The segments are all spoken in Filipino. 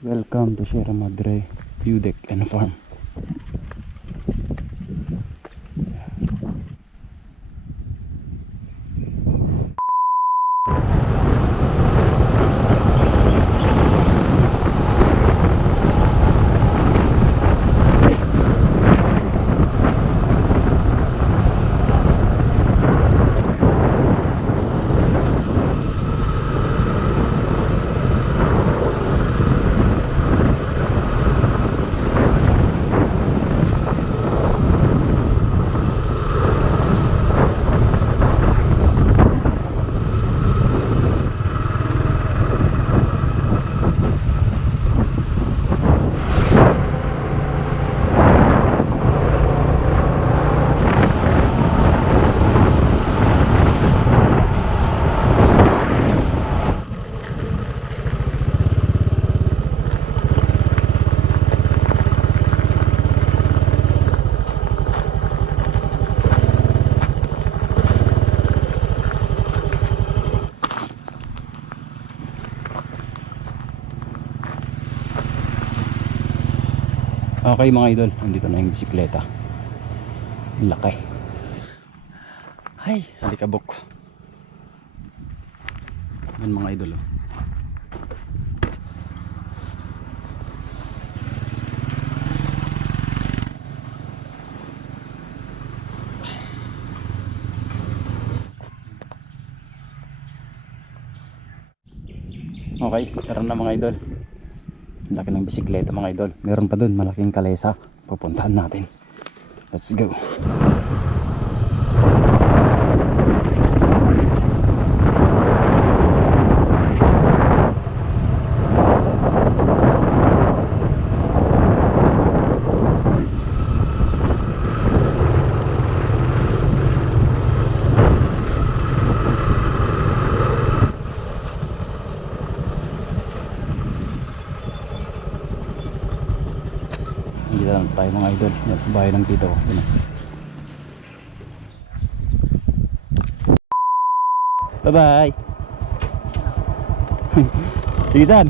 Welcome to Sierra Madre View Deck and Farm. Okay mga idol, nandito na yung bisikleta. Laki. Ay, halikabok. Yan mga idol oh. Okay, tara na mga idol. Laki ng bisikleta mga idol. Meron pa dun, malaking kalesa. Pupuntahan natin. Let's go. Dito lang tayo mga idol. Yan sa bahay ng tito ko. Bye bye. Sige saan?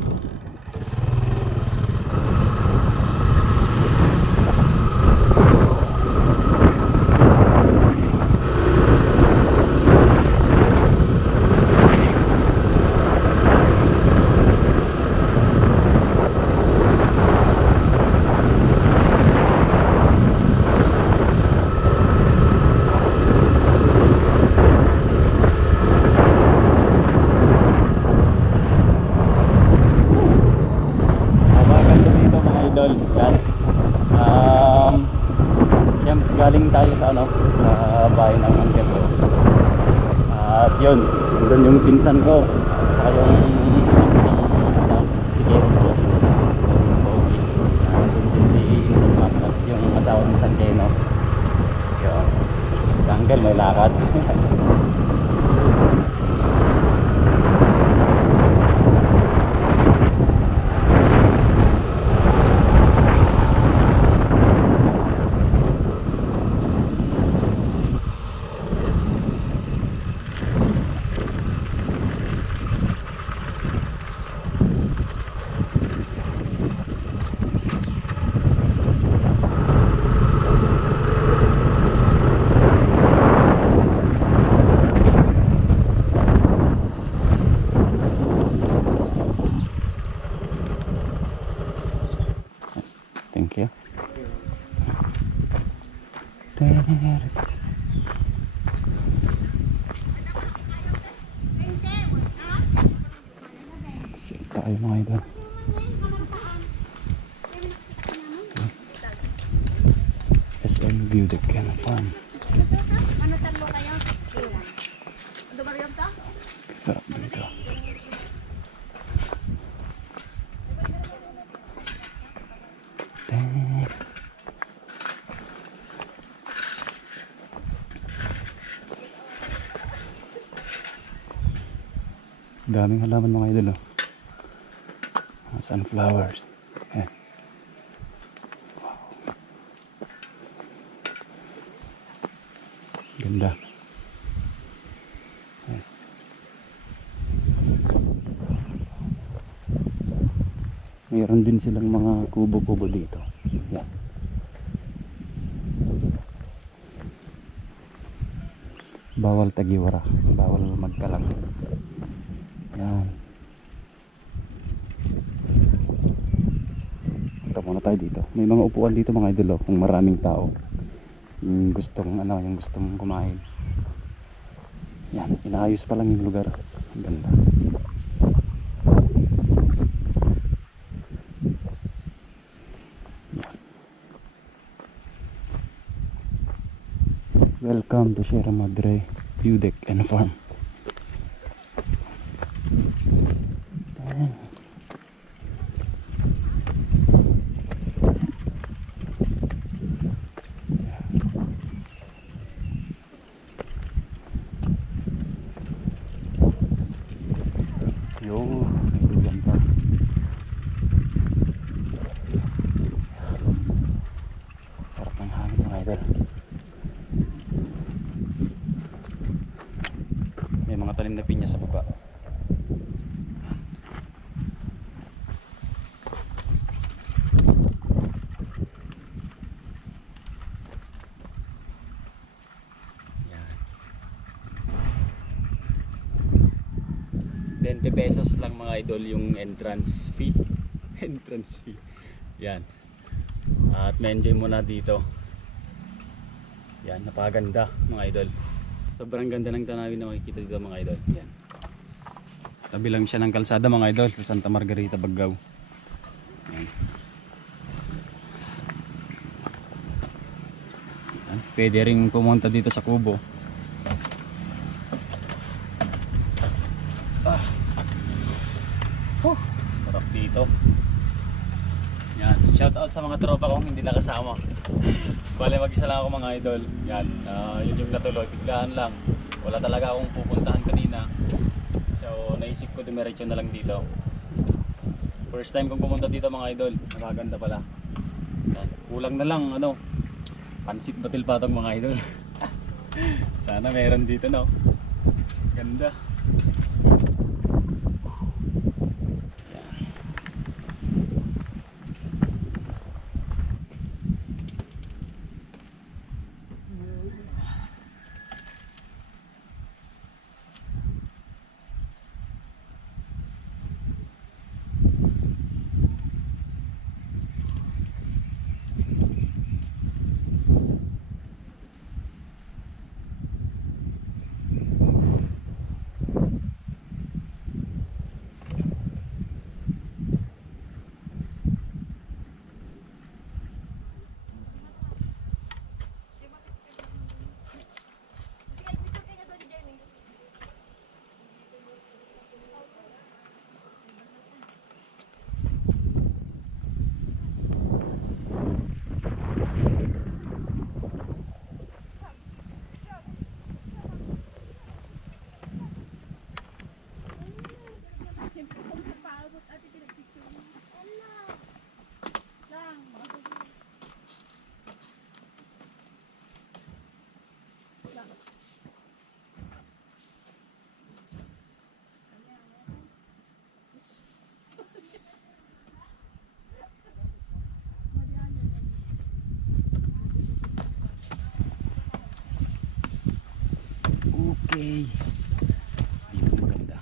Galing tayo sa ano, sa bahay ng uncle ko. At yun, nandun yung pinsan ko, saka yung si Kero ko, Pogi. Nandun din si Insan Mac at yung asawa ni San Keno. Yun, si uncle may lakad. Thank you. Tayo mga idol. SM View Deck and Farm. Ano talo kayo? 60 lang. Ano ba rin ito? Sarap dito. Daming halaman mga idol oh. Sunflowers. Ayan. Wow. Ganda. Ayan. Mayroon din silang mga kubo-kubo dito. Yan. Bawal tagiwara, bawal magkalag. Yan. Punta muna tayo dito. May mga upuan dito mga idol, oh, kung maraming tao. Yung gustong yung gustong kumain. Yan, inaayos pa lang yung lugar. Ang ganda. Welcome to Sierra Madre View Deck and Farm. Ayan. Yo, may duyan pa. Sarap ng hangin mga idol. May mga tanim na pinya sa baba. Yan. 20 pesos lang mga idol yung entrance fee. Entrance fee. Yan. At ma-enjoy muna dito. Yan, napakaganda mga idol. Sobrang ganda ng tanawin na makikita dito mga idol. Yan. Tabi lang siya ng kalsada mga idol sa Santa Margarita, Baggao. Yan. Yan. Pwede rin pumunta dito sa kubo. Sarap dito. Yan. Shout out sa mga tropa kong hindi nakasama. Bale mag-isa lang ako mga idol. Yan. Yun yung natuloy. Biglaan lang. Wala talaga akong pupuntahan kanina. So naisip ko dumiretso na lang dito. First time kong pumunta dito mga idol. Nakaganda pala. Yan. Kulang na lang pansit batil patong mga idol. Sana meron dito no. Ganda. Okay. Dito maganda.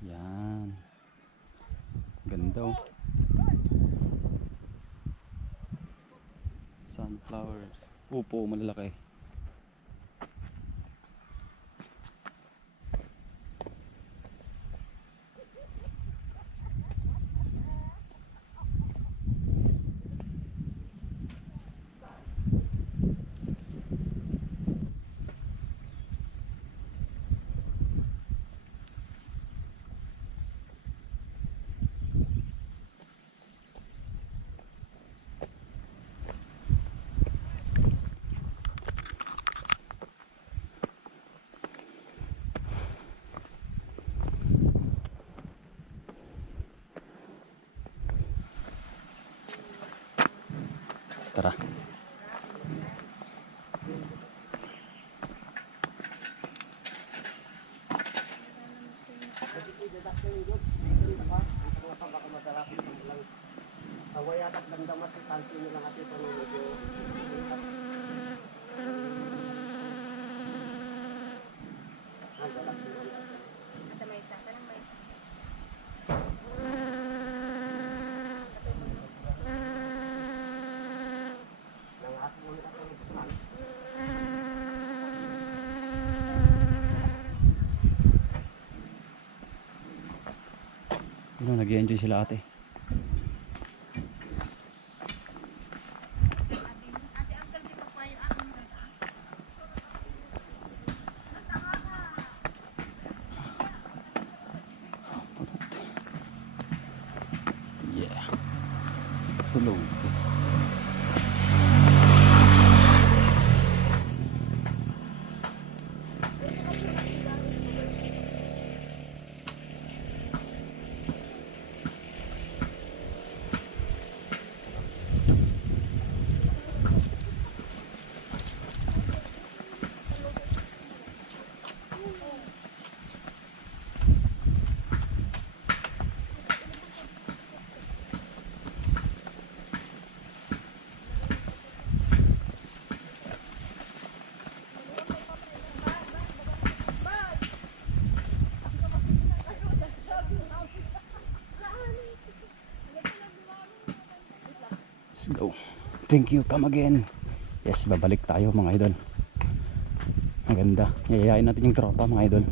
Yan. Ganda oh. Sunflowers. Upo, malalaki. Tara. Kawayatak lang damat sa kansi nilang ati ito ng medyo Ata may isa. Kanang may isa. nangat mo nila ito ng Ano, nag-i-enjoy sila ate. Ate, uncle, di ba pa yung aking gata? Yeah. Tulog. Let's go. Thank you, come again. Yes, babalik tayo mga idol. Maganda. Yayayain natin yung tropa mga idol.